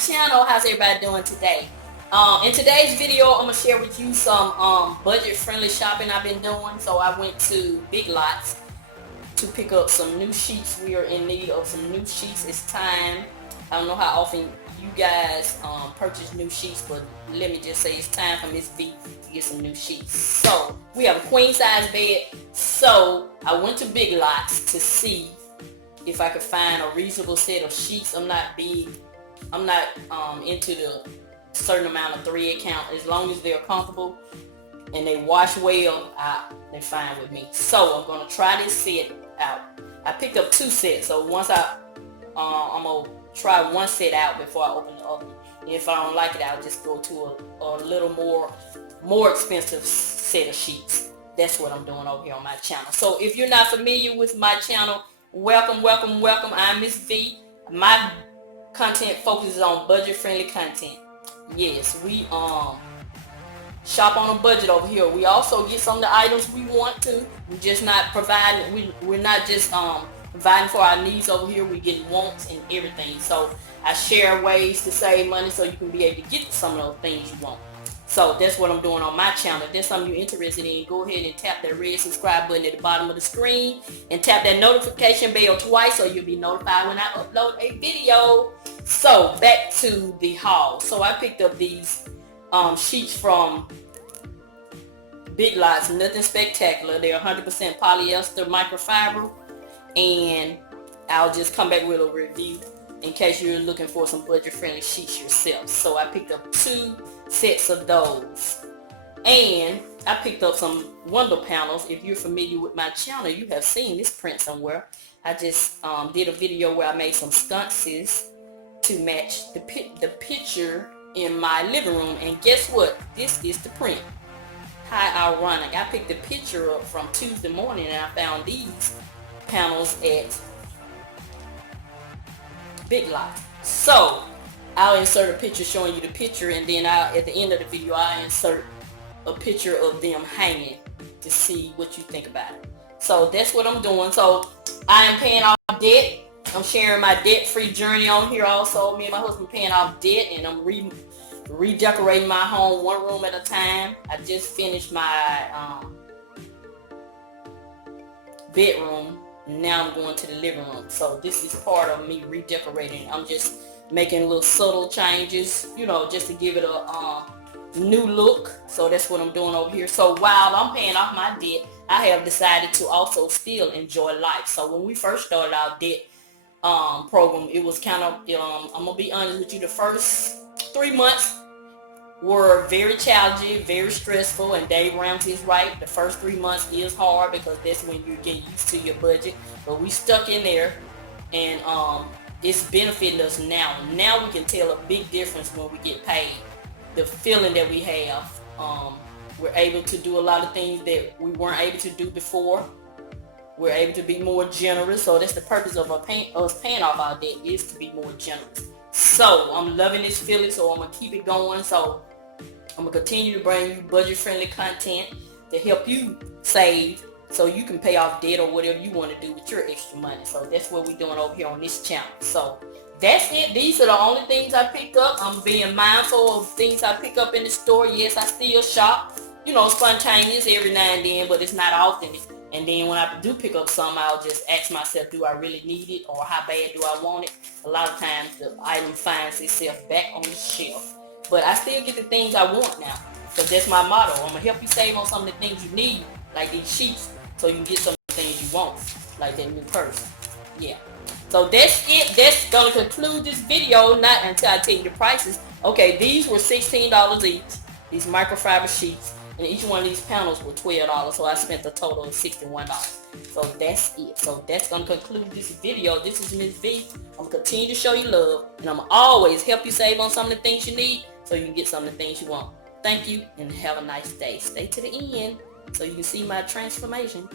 channel. How's everybody doing today? In today's video, I'm gonna share with you some budget-friendly shopping I've been doing. So I went to Big Lots to pick up some new sheets. We are in need of some new sheets. It's time. I don't know how often you guys purchase new sheets, but let me just say it's time for Mrs Vee to get some new sheets. So we have a queen size bed. So I went to Big Lots to see if I could find a reasonable set of sheets. I'm not big. I'm not into the certain amount of thread count. As long as they're comfortable and they wash well, they're fine with me. So I'm gonna try this set out. I picked up two sets. So once I'm gonna try one set out before I open the other. And if I don't like it, I'll just go to a little more expensive set of sheets. That's what I'm doing over here on my channel. So if you're not familiar with my channel, welcome. I'm Mrs Vee. My content focuses on budget-friendly content. Yes, we shop on a budget over here. We also get some of the items we want to. We're just not providing. We're not just providing for our needs over here. We get wants and everything. So I share ways to save money so you can be able to get some of those things you want. So that's what I'm doing on my channel. If there's something you're interested in, go ahead and tap that red subscribe button at the bottom of the screen and tap that notification bell twice so you'll be notified when I upload a video. So back to the haul. So I picked up these sheets from Big Lots. Nothing spectacular. They're 100% polyester microfiber, and I'll just come back with a review in case you're looking for some budget-friendly sheets yourself. So I picked up two sets of those, and I picked up some window panels. If you're familiar with my channel, you have seen this print somewhere. I just did a video where I made some sconces to match the picture in my living room, and guess what? This is the print. How ironic. I picked the picture up from Tuesday morning and I found these panels at Big Lots. So I'll insert a picture showing you the picture, and then at the end of the video I'll insert a picture of them hanging to see what you think about it. So that's what I'm doing. So I am paying off debt. I'm sharing my debt-free journey on here also. Me and my husband paying off debt, and I'm redecorating my home one room at a time. I just finished my bedroom. Now I'm going to the living room. So this is part of me redecorating. I'm just making little subtle changes, you know, just to give it a new look. So that's what I'm doing over here. So while I'm paying off my debt, I have decided to also still enjoy life. So when we first started our debt program, it was kind of, I'm gonna be honest with you, the first 3 months were very challenging, very stressful, and Dave Ramsey is right. The first 3 months is hard because that's when you're getting used to your budget. But we stuck in there, and it's benefiting us now. Now we can tell a big difference when we get paid. The feeling that we have, we're able to do a lot of things that we weren't able to do before. We're able to be more generous. So that's the purpose of us paying off our debt, is to be more generous. So I'm loving this feeling, so I'm going to keep it going. So I'm going to continue to bring you budget-friendly content to help you save so you can pay off debt or whatever you want to do with your extra money. So that's what we're doing over here on this channel. So that's it. These are the only things I picked up. I'm being mindful of things I pick up in the store. Yes, I still shop, you know, spontaneous every now and then, but it's not often. And then when I do pick up something, I'll just ask myself, do I really need it, or how bad do I want it? A lot of times the item finds itself back on the shelf. But I still get the things I want now, because that's my motto. I'm going to help you save on some of the things you need, like these sheets, so you can get some of the things you want, like that new purse. Yeah. So that's it. That's going to conclude this video, not until I tell you the prices. Okay, these were $16 each, these microfiber sheets. And each one of these panels were $12, so I spent a total of $61. So that's it. So that's going to conclude this video. This is Mrs Vee. I'm going to continue to show you love, and I'm going to always help you save on some of the things you need so you can get some of the things you want. Thank you, and have a nice day. Stay to the end so you can see my transformation.